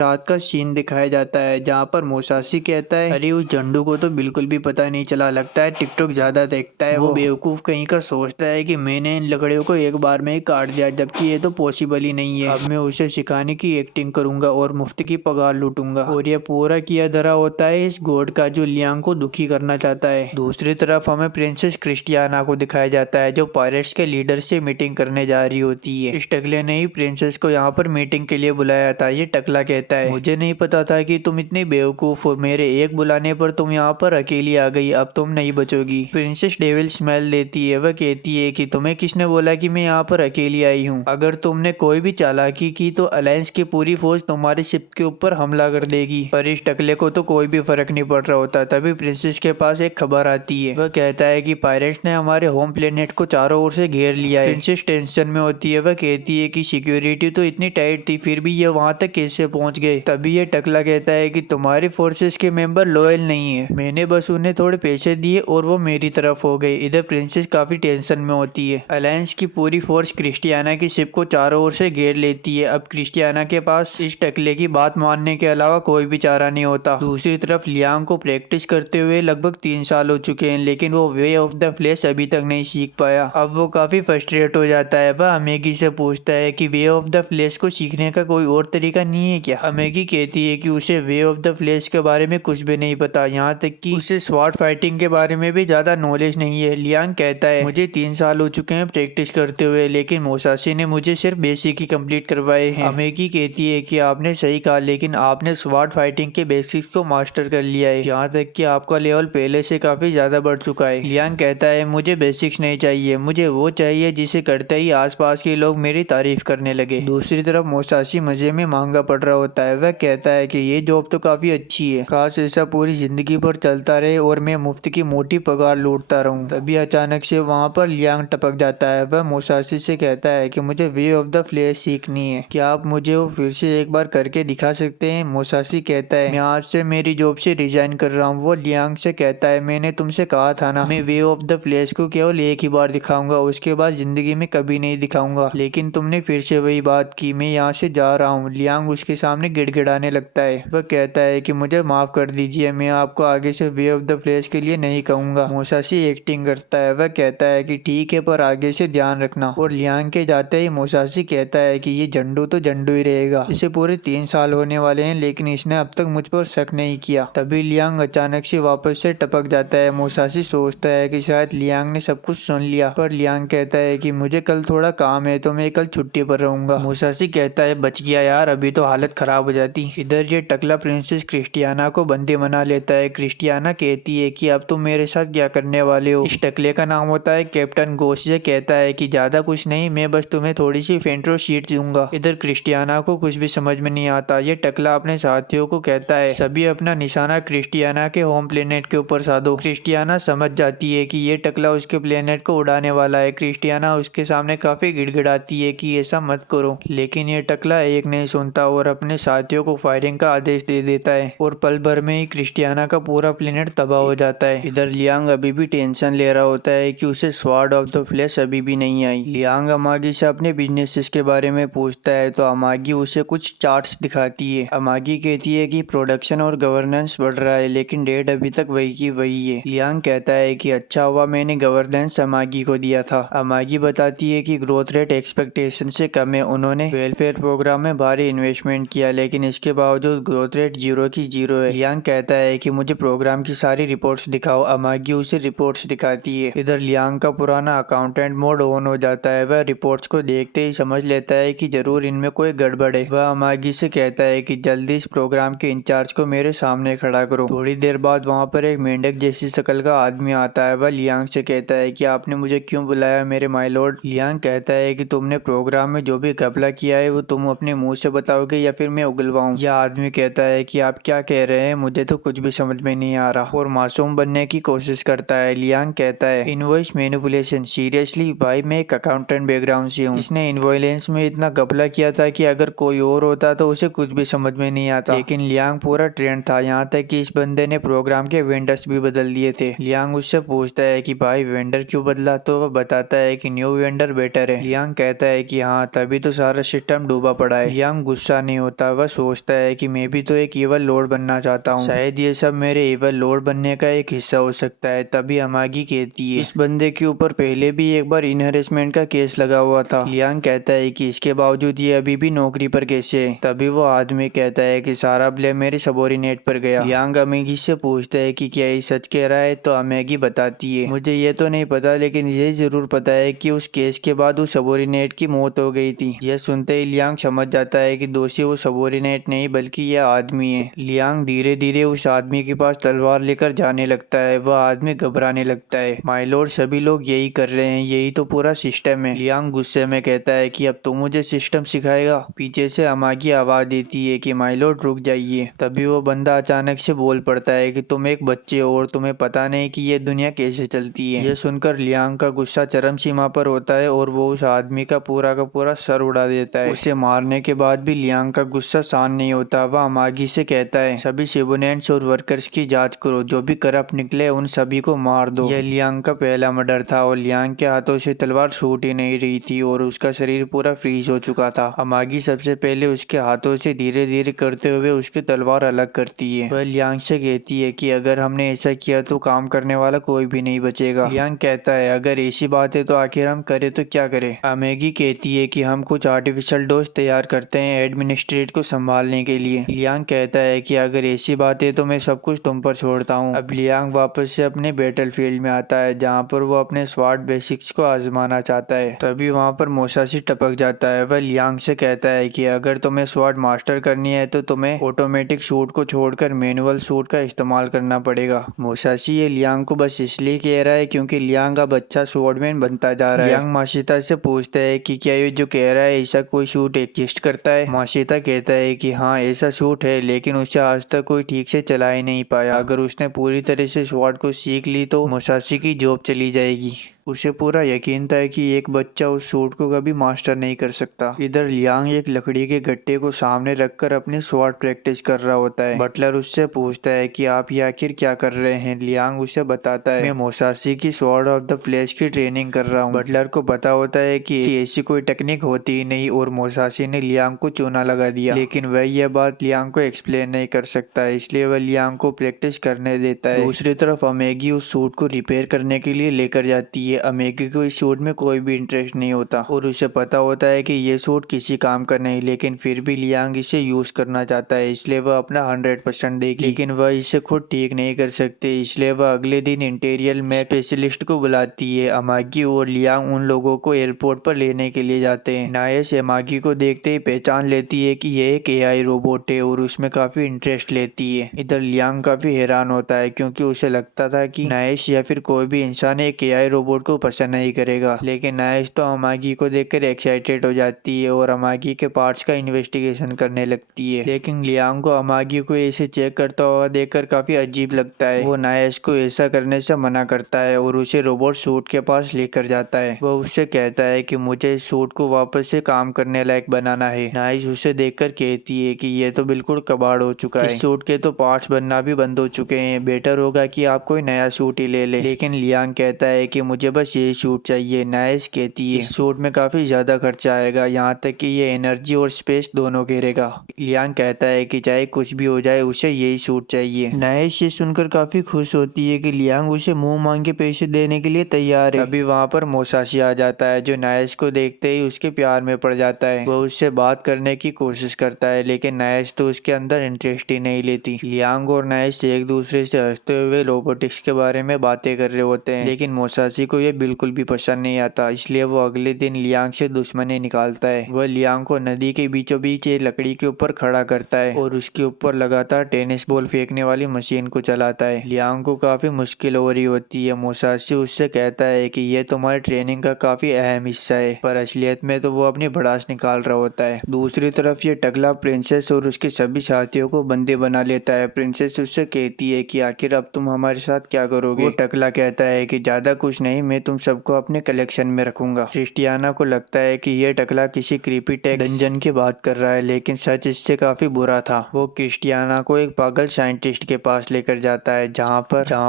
रात का सीन दिखाया जाता है जहाँ पर मोसासी कहता है, अरे उस झंडू को तो बिल्कुल भी पता नहीं चला, लगता है टिकटॉक ज्यादा देखता है। वो बेवकूफ कहीं का सोचता है कि मैंने इन लकड़ियों को एक बार में ही काट दिया, जबकि ये तो पॉसिबल ही नहीं है। अब मैं उसे सिखाने की एक्टिंग करूंगा और मुफ्त की पगार लूटूंगा। और यह पूरा किया धरा होता है इस गॉड का जो लियांग को दुखी करना चाहता है। दूसरी तरफ हमें प्रिंसेस क्रिस्टियाना को दिखाया जाता है जो पायरेट्स के लीडर से मीटिंग करने जा रही होती है। इस टकले ने ही प्रिंसेस को यहाँ पर मीटिंग के लिए बुलाया था। ये टकला कहता है, मुझे नहीं पता था कि तुम इतनी बेवकूफ हो, मेरे एक बुलाने पर तुम यहाँ पर अकेली आ गई, अब तुम नहीं बचोगी। प्रिंसेस डेविल स्मेल देती है। वह कहती है कि तुम्हें किसने बोला कि मैं यहाँ पर अकेली आई हूँ? अगर तुमने कोई भी चालाकी की तो अलायंस की पूरी फौज तुम्हारी शिप के ऊपर हमला कर देगी। पर इस टकले को तो कोई भी फर्क नहीं पड़ रहा होता। तभी प्रिंसेस के पास एक खबर आती है। वह कहता है कि पायरेट्स ने हमारे होम प्लेनेट को चारों ओर से घेर लिया है। प्रिंसेस टेंशन में होती है। वह कहती है कि सिक्योरिटी तो इतनी टाइट थी, फिर भी ये वहां तक कैसे पहुंच गए? तभी ये टकला कहता है कि तुम्हारी फोर्सेस के मेंबर लॉयल नहीं है, मैंने बस उन्हें थोड़े पैसे दिए और वो मेरी तरफ हो गए। इधर प्रिंसेस काफी टेंशन में होती है। अलायंस की पूरी फोर्स क्रिस्टियाना की शिप को चारों ओर से घेर लेती है। अब क्रिस्टियाना के पास इस टकले की बात मानने के अलावा कोई भी चारा नहीं होता। दूसरी तरफ लियांग को प्रैक्टिस करते हुए लगभग 3 साल हो चुके हैं, लेकिन वो वे ऑफ द फ्लैश अभी तक नहीं सीख पाया। अब वो काफी फ्रस्ट्रेट हो जाता है। वह अमेगी से पूछता है कि वे ऑफ द फ्लैश को सीखने का कोई और तरीका नहीं है क्या? अमेगी कहती है कि उसे वे ऑफ द फ्लैश के बारे में कुछ भी नहीं पता, यहाँ तक कि उसे स्वॉर्ड फाइटिंग के बारे में भी ज्यादा नॉलेज नहीं है। लियांग कहता है, मुझे 3 साल हो चुके हैं प्रैक्टिस करते हुए, लेकिन मोसासी ने मुझे सिर्फ बेसिक ही कंप्लीट करवाए हैं। अमेगी कहती है कि आपने सही कहा, लेकिन आपने स्वॉर्ड फाइटिंग के बेसिक्स को मास्टर कर लिया है, यहाँ तक कि आपका लेवल पहले से काफी ज्यादा बढ़ चुका है। लियांग कहता है, मुझे बेसिक्स नहीं चाहिए, मुझे वो चाहिए जिसे करते ही आसपास के लोग मेरी तारीफ करने लगे। दूसरी तरफ मोसासी मजे में मांगा पड़ रहा होता है। वह कहता है कि ये जॉब तो काफी अच्छी है, काश ऐसा पूरी जिंदगी भर चलता रहे और मैं मुफ्त की मोटी पगार लूटता रहूं। तभी अचानक से वहाँ पर लियांग टपक जाता है। वह मोसासी से कहता है कि मुझे वे ऑफ द फ्लैश सीखनी है, क्या आप मुझे वो फिर से एक बार करके दिखा सकते हैं? मोसासी कहता है, मैं आज से मेरी जॉब से रिजाइन कर रहा हूँ। वो लियांग से कहता है, मैंने तुमसे कहा था ना, मैं वे ऑफ द फ्लैश को केवल एक ही बार दिखाऊंगा, उसके बाद जिंदगी में कभी नहीं दिखाऊंगा, लेकिन तुमने फिर से वही बात की, मैं यहाँ से जा रहा हूँ। लियांग उसके सामने गिड़गिड़ाने लगता है। वह कहता है कि मुझे माफ कर दीजिए, मैं आपको आगे से वे ऑफ द फ्लैश के लिए नहीं कहूंगा। मोसासी एक्टिंग करता है। वह कहता है कि ठीक है, पर आगे से ध्यान रखना। और लियांग के जाते ही मोसासी कहता है कि ये झंडू तो झंडू ही रहेगा, इसे पूरे 3 साल होने वाले हैं, लेकिन इसने अब तक मुझ पर शक नहीं किया। तभी लियांग अचानक से वापस से टपक जाता है। मोसासी सोचता है कि शायद लियांग ने सब कुछ सुन लिया, पर लियांग कहता है कि मुझे कल थोड़ा काम है तो मैं कल छुट्टी पर रहूंगा। मोसासी कहता है, बच गया यार, अभी तो हालत खराब हो जाती। इधर ये टकला प्रिंसेस क्रिस्टियाना को बंदी बना लेता है। क्रिस्टियाना कहती है कि अब तुम मेरे साथ क्या करने वाले हो? इस टकले का नाम होता है कैप्टन गोश। ये कहता है कि ज्यादा कुछ नहीं, मैं बस तुम्हें थोड़ी सी फेंट्रो शीट दूंगा। इधर क्रिस्टियाना को कुछ भी समझ में नहीं आता। ये टकला अपने साथियों को कहता है, सभी अपना निशाना क्रिस्टियाना के होम प्लेनेट के ऊपर साधो। क्रिस्टियाना समझ जाती है कि ये टकला उसके प्लेनेट को उड़ाने वाला है। क्रिस्टियाना उसके सामने काफी गिड़गिड़ाती है कि ऐसा मत करो, लेकिन ये टकला एक नहीं सुनता और अपने साथियों को फायरिंग का आदेश दे देता है और पल भर में ही क्रिस्टियाना का पूरा प्लेनेट तबाह हो जाता है। इधर लियांग अभी भी टेंशन ले रहा होता है कि उसे स्वॉर्ड ऑफ द फ्लैश अभी भी नहीं आई। लियांग अमागी से अपने बिजनेसेस के बारे में पूछता है तो अमागी उसे कुछ चार्ट्स दिखाती है। अमागी कहती है कि प्रोडक्शन और गवर्नेंस बढ़ रहा है, लेकिन डेट अभी तक वही की वही है। लियांग कहता है कि अच्छा हुआ मैंने गवर्नेंस अमागी को दिया था। अमागी बताती है कि ग्रोथ रेट एक्सपेक्टेशन से कम है, उन्होंने वेलफेयर प्रोग्राम में भारी इन्वेस्टमेंट किया, लेकिन इसके बावजूद ग्रोथ रेट 0 की 0 है। लियांग कहता है कि मुझे प्रोग्राम की सारी रिपोर्ट्स दिखाओ। अमागी उसे रिपोर्ट्स दिखाती है। इधर लियांग का पुराना अकाउंटेंट मोड ऑन हो जाता है। वह रिपोर्ट्स को देखते ही समझ लेता है कि जरूर इनमें कोई गड़बड़ है। वह अमागी से कहता है कि जल्दी इस प्रोग्राम के इंचार्ज को मेरे सामने खड़ा करो। थोड़ी देर बाद वहाँ पर एक मेंढक जैसी शक्ल का आदमी आता है। वह लियांग से कहता है कि आपने मुझे क्यों बुलाया मेरे माय लॉर्ड? लियांग कहता है कि तुमने प्रोग्राम में जो भी घपला किया है वो तुम अपने मुंह से बताओगे या फिर मैं उगलवाऊं? यह आदमी कहता है कि आप क्या कह रहे हैं, मुझे तो कुछ भी समझ में नहीं आ रहा, और मासूम बनने की कोशिश करता है। लियांग कहता है, इनवॉइस मैनिपुलेशन, सीरियसली भाई मैं एक अकाउंटेंट बैकग्राउंड से हूँ, इसने इनवॉइलेंस में इतना घपला किया था कि अगर कोई और होता तो उसे कुछ भी समझ में नहीं आता, लेकिन लियांग पूरा ट्रेंड था, यहाँ तक कि इस बंदे ने प्रोग्राम के वेंडर्स भी बदल दिए थे। लियांग उससे पूछता है कि भाई वेंडर क्यों बदला? तो वह बताता है कि न्यू वेंडर बेटर है। लियांग कहता है कि हाँ, तभी तो सारा सिस्टम डूबा पड़ा है। लियांग गुस्सा नहीं होता, है वह सोचता है कि मैं भी तो एक इवल लॉर्ड बनना चाहता हूँ, शायद ये सब मेरे इवल लॉर्ड बनने का एक हिस्सा हो सकता है। तभी अमागी कहती है इस बंदे के ऊपर पहले भी एक बार इनहेरेसमेंट का केस लगा हुआ था। लियांग कहता है कि इसके बावजूद ये अभी भी नौकरी पर कैसे है। तभी वो आदमी कहता है कि सारा ब्लेम मेरे सबोर्डिनेट पर गया। लियांग अमेगी से पूछता है कि क्या ये सच कह रहा है, तो अमेगी बताती है मुझे ये तो नहीं पता, लेकिन ये जरूर पता है कि उस केस के बाद उस सबोर्डिनेट की मौत हो गई थी। यह सुनते ही लियांग समझ जाता है कि दोषी वो सबोर्डिनेट नहीं बल्कि यह आदमी है। लियांग धीरे धीरे उस आदमी के पास तलवार लेकर जाने लगता है। वह आदमी घबराने लगता है। माय लॉर्ड, सभी लोग यही कर रहे हैं, यही तो पूरा सिस्टम है। लियांग गुस्से में कहता है कि अब तुम मुझे सिस्टम सिखाएगा। पीछे से अमागी आवाज देती है कि माय लॉर्ड रुक जाइए। तभी वो बंदा अचानक से बोल पड़ता है कि तुम एक बच्चे हो और तुम्हें पता नहीं कि ये दुनिया कैसे चलती है। यह सुनकर लियांग का गुस्सा चरम सीमा पर होता है और वो उस आदमी का पूरा सर उड़ा देता है। उसे मारने के बाद भी लियांग का गुस्सा शांत नहीं होता। वह अमागी से कहता है सभी शिबुनेंट्स और वर्कर्स की जांच करो, जो भी करप्ट निकले उन सभी को मार दो। यह लियांग का पहला मर्डर था और लियांग के हाथों से तलवार छूट ही नहीं रही थी और उसका शरीर पूरा फ्रीज हो चुका था। अमागी सबसे पहले उसके हाथों से धीरे धीरे करते हुए उसकी तलवार अलग करती है। वह लियांग से कहती है कि अगर हमने ऐसा किया तो काम करने वाला कोई भी नहीं बचेगा। लियांग कहता है अगर ऐसी बात है तो आखिर हम करें तो क्या करें। अमेगी कहती है कि हम कुछ आर्टिफिशियल डोज तैयार करते हैं एडमिनिस्ट्रेट को संभालने के लिए। लियांग कहता है कि अगर ऐसी बात है तो मैं सब कुछ तुम पर छोड़ता हूँ। अब लियांग वापस से अपने बैटल फील्ड में आता है, जहाँ पर वो अपने स्वॉर्ड बेसिक्स को आजमाना चाहता है। तभी वहाँ पर मोसासी टपक जाता है। वह लियांग से कहता है कि अगर तुम्हें स्वॉर्ड मास्टर करनी है तो तुम्हें ऑटोमेटिक सूट को छोड़कर मैनुअल सूट का इस्तेमाल करना पड़ेगा। मोसासी ये लियांग को बस इसलिए कह रहा है क्योंकि लियांग अब अच्छा स्वॉर्डमैन बनता जा रहा है। लियांग माशिता से पूछता है कि क्या ये जो कह रहा है ऐसा कोई सूट एग्जिस्ट करता है। माशिता कहता है कि हाँ ऐसा सूट है, लेकिन उसे आज तक कोई ठीक से चला ही नहीं पाया। अगर उसने पूरी तरह से स्वॉर्ड को सीख ली तो मोसासी की जॉब चली जाएगी। उसे पूरा यकीन था कि एक बच्चा उस सूट को कभी मास्टर नहीं कर सकता। इधर लियांग एक लकड़ी के गट्टे को सामने रखकर अपनी स्वॉर्ड प्रैक्टिस कर रहा होता है। बटलर उससे पूछता है कि आप ये आखिर क्या कर रहे हैं। लियांग उसे बताता है मैं मोसासी की स्वॉर्ड ऑफ द फ्लैश की ट्रेनिंग कर रहा हूँ। बटलर को पता होता है कि ऐसी कोई टेक्निक होती ही नहीं और मोसासी ने लियांग को चूना लगा दिया, लेकिन वह यह बात लियांग को एक्सप्लेन नहीं कर सकता, इसलिए वह लियांग को प्रैक्टिस करने देता है। दूसरी तरफ अमेगी उस सूट को रिपेयर करने के लिए लेकर जाती है। अमेगी को इस सूट में कोई भी इंटरेस्ट नहीं होता और उसे पता होता है कि ये सूट किसी काम का नहीं, लेकिन फिर भी लियांग इसे यूज करना चाहता है, इसलिए वह अपना 100% देगी। लेकिन वह इसे खुद ठीक नहीं कर सकते, इसलिए वह अगले दिन इंटीरियर में स्पेशलिस्ट को बुलाती है। अमागी और लियांग उन लोगों को एयरपोर्ट पर लेने के लिए जाते हैं। नायश अमागी को देखते ही पहचान लेती है कि यह एक एआई रोबोट है और उसमें काफी इंटरेस्ट लेती है। इधर लियांग काफी हैरान होता है क्योंकि उसे लगता था कि नायश या फिर कोई भी इंसान एक एआई रोबोट को पसंद नहीं करेगा, लेकिन नायश तो अमागी को देखकर एक्साइटेड हो जाती है और अमागी के पार्ट्स का इन्वेस्टिगेशन करने लगती है। लेकिन लियांग को अमागी को ऐसे चेक करता हुआ देखकर काफी अजीब लगता है। वो नायश को ऐसा करने से मना करता है और उसे रोबोट सूट के पास लेकर जाता है। वो उससे कहता है कि मुझे इस सूट को वापस से काम करने लायक बनाना है। नायश उसे देखकर कहती है कि ये तो बिल्कुल कबाड़ हो चुका है, इस सूट के तो पार्ट्स बनना भी बंद हो चुके हैं, बेटर होगा कि आप कोई नया सूट ही ले ले। लेकिन लियांग कहता है कि मुझे बस यही सूट चाहिए। नायश कहती है इस सूट में काफी ज्यादा खर्चा आएगा, यहाँ तक कि ये एनर्जी और स्पेस दोनों घेरेगा। लियांग कहता है कि चाहे कुछ भी हो जाए उसे यही सूट चाहिए। नायश ये सुनकर काफी खुश होती है कि लियांग उसे मुंह मांगे पैसे देने के लिए तैयार है। अभी वहाँ पर मोसाशी आ जाता है जो नायश को देखते ही उसके प्यार में पड़ जाता है। वो उससे बात करने की कोशिश करता है, लेकिन नायश तो उसके अंदर इंटरेस्ट ही नहीं लेती। लियांग और नायश एक दूसरे से हंसते हुए रोबोटिक्स के बारे में बातें कर रहे होते हैं, लेकिन मोसाशी को ये बिल्कुल भी पसंद नहीं आता, इसलिए वो अगले दिन लियांग से दुश्मनी निकालता है। वह लियांग को नदी के बीचों बीच एक लकड़ी के ऊपर खड़ा करता है और उसके ऊपर लगातार टेनिस बॉल फेंकने वाली मशीन को चलाता है। लियांग को काफी मुश्किल हो रही होती है। मोसाशी उससे कहता है कि ये तुम्हारी ट्रेनिंग का काफी अहम हिस्सा है, पर असलियत में तो वो अपनी भड़ास निकाल रहा होता है। दूसरी तरफ ये टकला प्रिंसेस और उसके सभी साथियों को बंदी बना लेता है। प्रिंसेस उससे कहती है कि आखिर अब तुम हमारे साथ क्या करोगे। वो टकला कहता है कि ज्यादा कुछ नहीं, मैं तुम सबको अपने कलेक्शन में रखूंगा। क्रिस्टियाना को लगता है कि ये टकला किसी क्रीपी टेक डंजन की बात कर रहा है, लेकिन सच इससे काफी बुरा था। वो क्रिस्टियाना को एक पागल साइंटिस्ट के पास लेकर जाता है जहाँ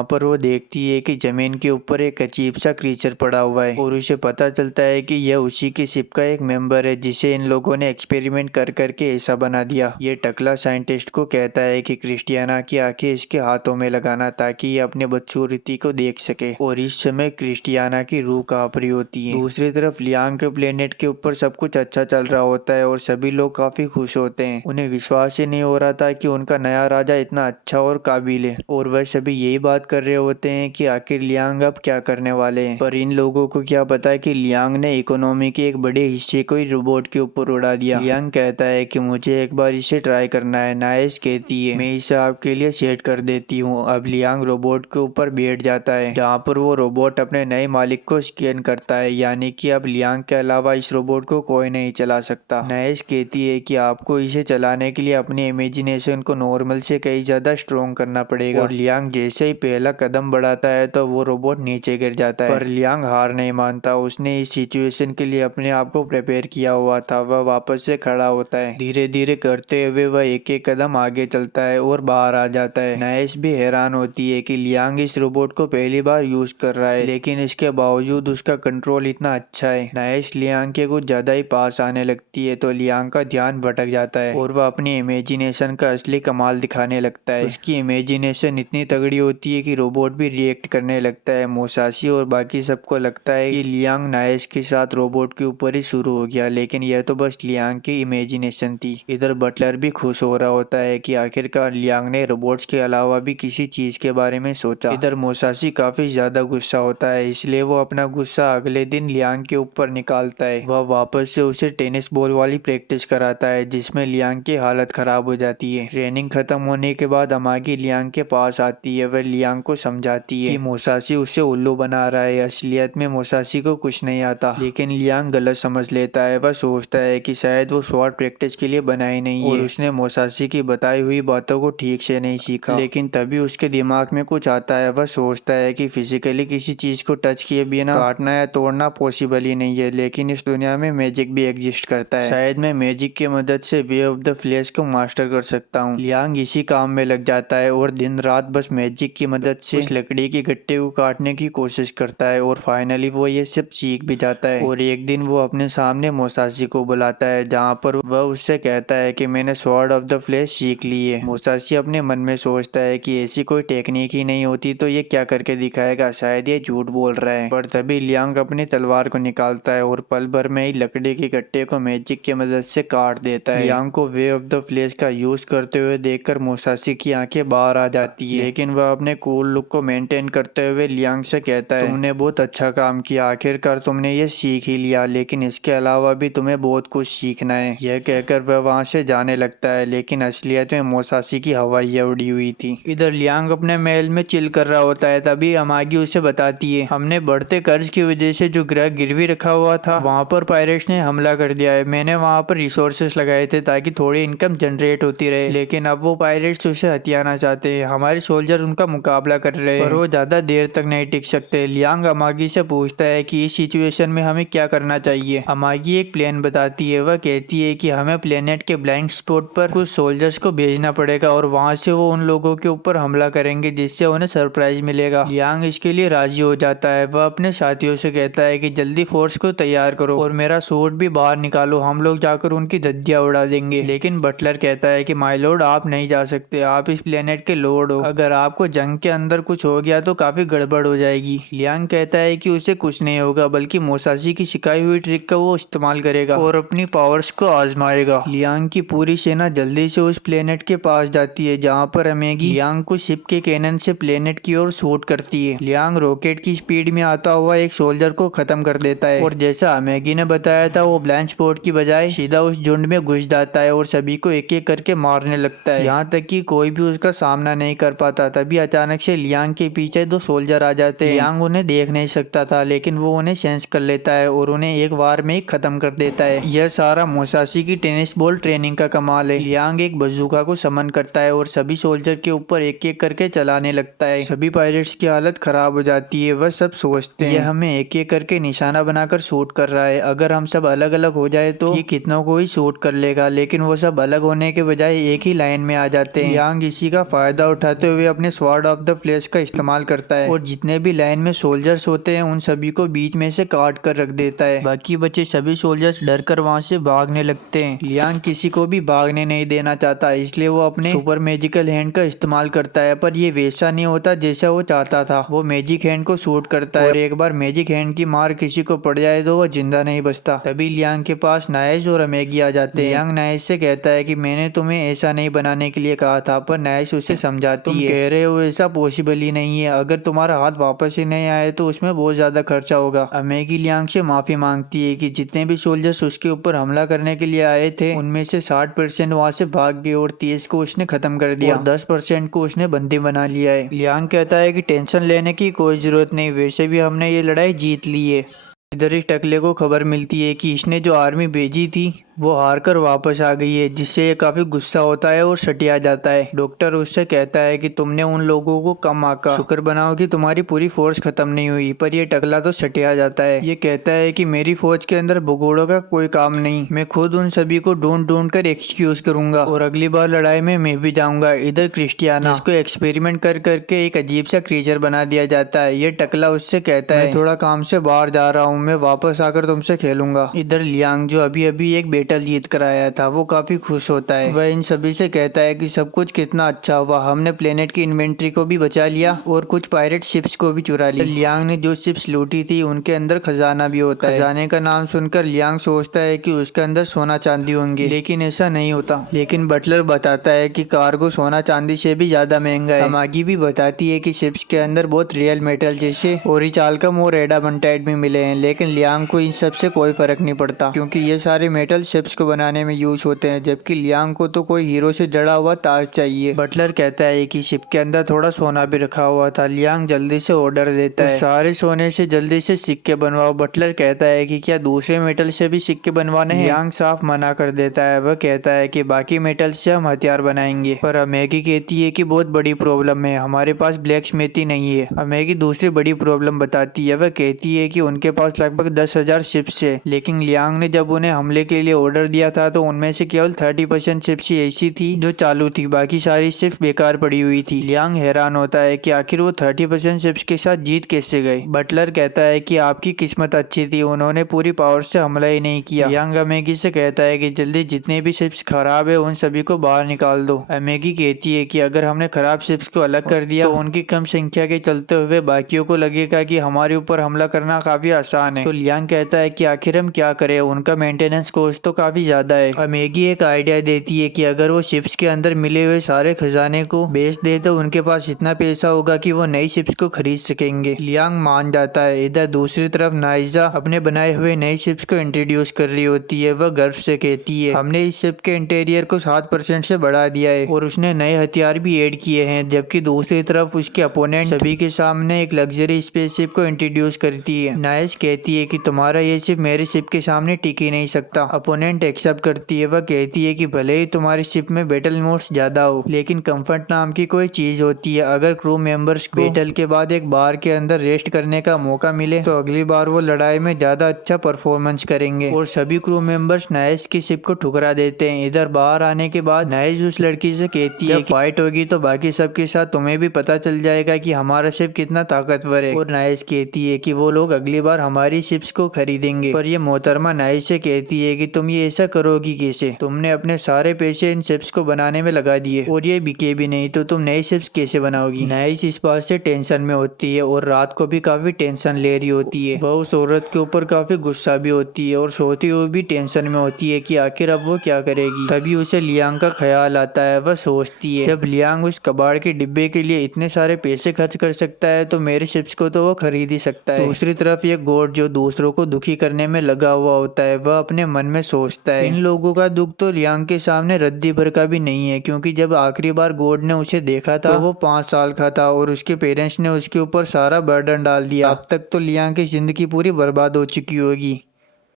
पर वो देखती है कि जमीन के ऊपर एक अजीब सा क्रीचर पड़ा हुआ है और उसे पता चलता है कि यह उसी की शिप का एक मेंबर है जिसे इन लोगों ने एक्सपेरिमेंट कर करके ऐसा बना दिया। ये टकला साइंटिस्ट को कहता है कि क्रिस्टियाना की आंखें इसके हाथों में लगाना ताकि ये अपने बदसूरती को देख सके, और इस समय क्रिस्टियाना की रूह कांप रही होती है। दूसरी तरफ लियांग के प्लेनेट के ऊपर सब कुछ अच्छा चल रहा होता है और सभी लोग काफी खुश होते हैं। उन्हें विश्वास ही नहीं हो रहा था कि उनका नया राजा इतना अच्छा और काबिल है, और वह सभी यही बात कर रहे होते हैं कि आखिर लियांग अब क्या करने वाले हैं। पर इन लोगों को क्या पता कि लियांग ने इकोनॉमी के एक बड़े हिस्से को ही रोबोट के ऊपर उड़ा दिया। लियांग कहता है कि मुझे एक बार इसे ट्राई करना है। नाइस कहती है मैं इसे आपके लिए सेट कर देती हूँ। अब लियांग रोबोट के ऊपर बैठ जाता है जहाँ पर वो रोबोट अपने नए मालिक को स्कैन करता है, यानी कि अब लियांग के अलावा इस रोबोट को कोई नहीं चला सकता। नाइस कहती है कि आपको इसे चलाने के लिए अपनी इमेजिनेशन को नॉर्मल से कहीं ज्यादा स्ट्रॉन्ग करना पड़ेगा, और लियांग जैसे ही पहला कदम बढ़ाता है तो वो रोबोट नीचे गिर जाता है। पर लियांग हार नहीं मानता, उसने इस सिचुएशन के लिए अपने आप को प्रिपेयर किया हुआ था। वह वापस से खड़ा होता है, धीरे धीरे करते हुए वह एक एक कदम आगे चलता है और बाहर आ जाता है। नाइस भी हैरान होती है कि लियांग इस रोबोट को पहली बार यूज कर रहा है, लेकिन इसके बावजूद उसका कंट्रोल इतना अच्छा है। नाइस लियांग के कुछ ज्यादा ही पास आने लगती है तो लियांग का ध्यान भटक जाता है और वह अपनी इमेजिनेशन का असली कमाल दिखाने लगता है। उसकी इमेजिनेशन इतनी तगड़ी होती है कि रोबोट भी रिएक्ट करने लगता है। मोसाशी और बाकी सबको लगता है कि लियांग नाइस के साथ रोबोट के ऊपर ही शुरू हो गया, लेकिन यह तो बस लियांग की इमेजिनेशन थी। इधर बटलर भी खुश हो रहा होता है कि आखिरकार लियांग ने रोबोट्स के अलावा भी किसी चीज के बारे में सोचा। इधर मोसाशी काफी ज्यादा गुस्सा होता है, इसलिए वो अपना गुस्सा अगले दिन लियांग के ऊपर निकालता है। वह वापस से उसे टेनिस बॉल वाली प्रैक्टिस कराता है जिसमें लियांग की हालत खराब हो जाती है। ट्रेनिंग खत्म होने के बाद अमागी लियांग के पास आती है। वह लियांग को समझाती है कि मोसाशी उसे उल्लू बना रहा है, असलियत में मोसाशी को कुछ नहीं आता। लेकिन लियांग गलत समझ लेता है। वह सोचता है कि शायद वो शॉर्ट प्रैक्टिस के लिए बनाई नहीं है और उसने मोसाशी की बताई हुई बातों को ठीक से नहीं सीखा। लेकिन तभी उसके दिमाग में कुछ आता है। वह सोचता है कि फिजिकली किसी चीज को टच किए बिना काटना या तोड़ना पॉसिबल ही नहीं है, लेकिन इस दुनिया में मैजिक भी एग्जिस्ट करता है। शायद मैं मैजिक की मदद से वे ऑफ द फ्लैश को मास्टर कर सकता हूँ। लियांग इसी काम में लग जाता है और दिन रात बस मैजिक की मदद से उस लकड़ी के गट्टे को काटने की कोशिश करता है और फाइनली वो ये सब सीख भी जाता है। और एक दिन वो अपने सामने मोसाशी को बुलाता है जहाँ पर वह उससे कहता है कि मैंने स्वॉर्ड ऑफ द फ्लैश सीख ली है। मोसाशी अपने मन में सोचता है कि ऐसी कोई टेक्निक ही नहीं होती तो ये क्या करके दिखाएगा, शायद ये झूठ बोल रहा है। पर तभी लियांग अपनी तलवार को निकालता है और पल भर में ही लकड़ी के गट्टे को मैजिक की मदद से काट देता है। लियांग को वे ऑफ द फ्लैश का यूज करते हुए देखकर मोसाशी की आंखें बाहर आ जाती है, लेकिन वह अपने कूल लुक को मेंटेन करते हुए लियांग से कहता है तुमने बहुत अच्छा काम किया, आखिरकार तुमने ये सीख ही लिया, लेकिन इसके अलावा भी तुम्हें बहुत कुछ सीखना है। यह कहकर वह वहाँ से जाने लगता है, लेकिन असलियत में मोसाशी की हवाइयाँ उड़ी हुई थी। इधर लियांग अपने महल में चिल कर रहा होता है, तभी अमागी उसे बताती है हमने बढ़ते कर्ज की वजह से जो ग्रह गिरवी रखा हुआ था वहाँ पर पायरेट्स ने हमला कर दिया है। मैंने वहाँ पर रिसोर्सेस लगाए थे ताकि थोड़ी इनकम जनरेट होती रहे, लेकिन अब वो पायरेट्स उसे हथियाना चाहते हैं। हमारे सोल्जर उनका मुकाबला कर रहे हैं पर वो ज्यादा देर तक नहीं टिक सकते। लियांग अमागी से पूछता है कि इस सिचुएशन में हमें क्या करना चाहिए। अमागी एक प्लान बताती है। वह कहती है कि हमें प्लेनेट के ब्लाइंड स्पॉट पर कुछ सोल्जर्स को भेजना पड़ेगा और वहाँ से वो उन लोगों के ऊपर हमला करेंगे जिससे उन्हें सरप्राइज मिलेगा। लियांग इसके लिए राजी हो जाता है। वह अपने साथियों से कहता है कि जल्दी फोर्स को तैयार करो और मेरा सूट भी बाहर निकालो, हम लोग जाकर उनकी धज्जियां उड़ा देंगे। लेकिन बटलर कहता है कि माय लॉर्ड आप नहीं जा सकते, आप इस प्लेनेट के लॉर्ड हो, अगर आपको जंग के अंदर कुछ हो गया तो काफी गड़बड़ हो जाएगी। लियांग कहता है कि उसे कुछ नहीं होगा, बल्कि मोसाशी की सिखाई हुई ट्रिक का वो इस्तेमाल करेगा और अपनी पावर्स को आजमाएगा। लियांग की पूरी सेना जल्दी से उस प्लेनेट के पास जाती है जहाँ पर अमेगी लियांग को शिप के कैनन से प्लेनेट की ओर शूट करती है। लियांग रॉकेट की स्पीड में आता हुआ एक सोल्जर को खत्म कर देता है और जैसा अमेगी ने बताया था वो ब्लाइंड स्पॉट की बजाय सीधा उस झुंड में घुस जाता है और सभी को एक एक करके मारने लगता है, यहाँ तक कि कोई भी उसका सामना नहीं कर पाता। तभी अचानक से लियांग के पीछे दो सोल्जर आ जाते हैं। लियांग उन्हें देख नहीं सकता था, लेकिन वो उन्हें सेंस कर लेता है और उन्हें एक बार में ही खत्म कर देता है। यह सारा मोसाशी की टेनिस बॉल ट्रेनिंग का कमाल है। लियांग एक बजूका को समन करता है और सभी सोल्जर के ऊपर एक एक करके चलाने लगता है। सभी पायरेट्स की हालत खराब हो जाती है। वह सब सब सोचते हैं। ये हमें एक एक करके निशाना बनाकर शूट कर रहा है। अगर हम सब अलग अलग हो जाए तो ये कितनों को ही शूट कर लेगा, लेकिन वो सब अलग होने के बजाय एक ही लाइन में आ जाते हैं। यांग इसी का फायदा उठाते हुए अपने स्वॉर्ड ऑफ द फ्लेश का इस्तेमाल करता है और जितने भी लाइन में सोल्जर्स होते हैं उन सभी को बीच में से काट कर रख देता है। बाकी बचे सभी सोल्जर्स डर कर वहाँ से भागने लगते हैं। लियांग किसी को भी भागने नहीं देना चाहता, इसलिए वो अपने सुपर मैजिकल हैंड का इस्तेमाल करता है, पर ये वैसा नहीं होता जैसा वो चाहता था। वो मैजिक हैंड को शूट करता है और एक बार मैजिक हैंड की मार किसी को पड़ जाए तो वो जिंदा नहीं बचता। तभी लियांग के पास नाइस और अमेगी आ जाते हैं। लियांग नाइस से कहता है कि मैंने तुम्हें ऐसा नहीं बनाने के लिए कहा था, पर नाइस उसे समझाती है, कह रहे हो ऐसा पॉसिबल ही नहीं है, अगर तुम्हारा हाथ वापस ही नहीं आए तो उसमें बहुत ज्यादा खर्चा होगा। अमेगी लियांग से माफी मांगती है कि जितने भी सोल्जर्स उसके ऊपर हमला करने के लिए आए थे उनमें से 60% वहाँ से भाग गए और 30 को उसने खत्म कर दिया और 10% को उसने बंदी बना लिया है। लियांग कहता है कि टेंशन लेने की कोई जरूरत नहीं, वैसे भी हमने ये लड़ाई जीत ली है। इधर इस टकले को खबर मिलती है कि इसने जो आर्मी भेजी थी वो हार कर वापस आ गई है, जिससे ये काफी गुस्सा होता है और सटिया जाता है। डॉक्टर उससे कहता है कि तुमने उन लोगों को कम आका, शुक्र बनाओ कि तुम्हारी पूरी फोर्स खत्म नहीं हुई, पर ये टकला तो सटिया जाता है। ये कहता है कि मेरी फौज के अंदर भगोड़ों का कोई काम नहीं, मैं खुद उन सभी को ढूंढ ढूंढ कर एक्सक्यूज करूंगा और अगली बार लड़ाई में मैं भी जाऊंगा। इधर क्रिस्टियाना, जिसको एक्सपेरिमेंट कर करके एक अजीब सा क्रीचर बना दिया जाता है, ये टकला उससे कहता है मैं थोड़ा काम से बाहर जा रहा हूँ, मैं वापस आकर तुमसे खेलूंगा। इधर लियांग जो अभी अभी एक बैटल जीत कर आया था वो काफी खुश होता है। वह इन सभी से कहता है कि सब कुछ कितना अच्छा हुआ, हमने प्लेनेट की इन्वेंट्री को भी बचा लिया और कुछ पायरेट शिप्स को भी चुरा लिया। लियांग ने जो शिप्स लूटी थी उनके अंदर खजाना भी होता है। खजाने का नाम सुनकर लियांग सोचता है कि उसके अंदर सोना चांदी होंगे, लेकिन ऐसा नहीं होता। लेकिन बटलर बताता है कि कार्गो सोना चांदी से भी ज्यादा महंगा है। अमागी भी बताती है कि शिप्स के अंदर बहुत रियल मेटल जैसे ओरिचाल्कम और एडामंटाइट भी मिले हैं, लेकिन लियांग को इन सब से कोई फर्क नहीं पड़ता क्योंकि ये सारे मेटल शिप्स को बनाने में यूज होते हैं, जबकि लियांग को तो कोई हीरो से जड़ा हुआ ताज चाहिए। बटलर कहता है कि शिप के अंदर थोड़ा सोना भी रखा हुआ था। लियांग जल्दी से ऑर्डर देता है सारे सोने से जल्दी से सिक्के बनवाओ। बटलर कहता है कि क्या दूसरे मेटल से भी सिक्के बनवाने हैं? लियांग साफ मना कर देता है। वह कहता है कि बाकी मेटल से हम हथियार बनाएंगे, पर अमेगी कहती है कि बहुत बड़ी प्रॉब्लम है, हमारे पास ब्लैक स्मिथी नहीं है। अमेगी दूसरी बड़ी प्रॉब्लम बताती है। वह कहती है कि उनके पास लगभग 10,000 शिप्स है, लेकिन लियांग ने जब उन्हें हमले के लिए ऑर्डर दिया था तो उनमें से केवल 30% शिप्स ही ऐसी थी जो चालू थी, बाकी सारी शिप्स बेकार पड़ी हुई थी। लियांग हैरान होता है कि आखिर वो 30% शिप्स के साथ जीत कैसे गए। बटलर कहता है कि आपकी किस्मत अच्छी थी, उन्होंने पूरी पावर से हमला ही नहीं किया। लियांग अमेगी से कहता है कि जल्दी जितने भी शिप्स खराब है उन सभी को बाहर निकाल दो। अमेगी कहती है कि अगर हमने खराब शिप्स को अलग कर दिया तो उनकी कम संख्या के चलते हुए बाकियों को लगेगा कि हमारे ऊपर हमला करना काफी आसान है। तो लियांग कहता है कि आखिर हम क्या करें, उनका मेंटेनेंस कॉस्ट तो काफी ज्यादा है। अमेगी एक आइडिया देती है कि अगर वो शिप्स के अंदर मिले हुए सारे खजाने को बेच दे तो उनके पास इतना पैसा होगा कि वो नई शिप्स को खरीद सकेंगे। लियांग मान जाता है। इधर दूसरी तरफ नाइजा अपने बनाए हुए नई शिप्स को इंट्रोड्यूस कर रही होती है। वह गर्व से कहती है हमने इस शिप के इंटीरियर को 7% से बढ़ा दिया है और उसने नए हथियार भी ऐड किए हैं, जबकि दूसरी तरफ उसके अपोनेंट सभी के सामने एक लग्जरी स्पेसशिप को इंट्रोड्यूस करती है। नाइस कहती है कि तुम्हारा ये शिप मेरे शिप के सामने टिक ही नहीं सकता। अपोनेंट एक्सेप्ट करती है। वह कहती है कि भले ही तुम्हारी शिप में बैटल मोड्स ज्यादा हो, लेकिन कंफर्ट नाम की कोई चीज होती है। अगर क्रू मेंबर्स को बैटल के बाद एक बार के अंदर रेस्ट करने का मौका मिले तो अगली बार वो लड़ाई में ज्यादा अच्छा परफॉर्मेंस करेंगे और सभी क्रू मेंबर्स नाइस की शिप को ठुकरा देते हैं। इधर बाहर आने के बाद नाइस उस लड़की से कहती है फाइट होगी तो बाकी सबके साथ तुम्हें भी पता चल जाएगा कि हमारा शिप कितना ताकतवर है। और नाइस कहती है कि वो लोग अगली बार हमारी शिप्स को खरीदेंगे, पर ये मोहतरमा नाइस से कहती है कि तुम ये ऐसा करोगी कैसे, तुमने अपने सारे पैसे इन शिप्स को बनाने में लगा दिए और ये बिके भी नहीं तो तुम नई शिप्स कैसे बनाओगी। नाइस इस बात से टेंशन में होती है और रात को भी काफी टेंशन ले रही होती है। वह उस औरत के ऊपर काफी गुस्सा भी होती है और सोती हुई भी टेंशन में होती है कि आखिर अब वो क्या करेगी। तभी उसे लियांग का ख्याल आता है। वह सोचती है जब लियांग उस कबाड़ के डिब्बे के लिए इतने सारे पैसे खर्च कर सकता है तो मेरे शिप्स को तो वो खरीद ही सकता है। दूसरी तरफ ये गॉड जो दूसरों को दुखी करने में लगा हुआ होता है, वह अपने मन में सोचता है इन लोगों का दुख तो लियांग के सामने रद्दी भर का भी नहीं है, क्योंकि जब आखिरी बार गॉड ने उसे देखा था तो वो 5 साल का था और उसके पेरेंट्स ने उसके ऊपर सारा बर्डन डाल दिया। अब तक तो लियांग की जिंदगी पूरी बर्बाद हो चुकी होगी।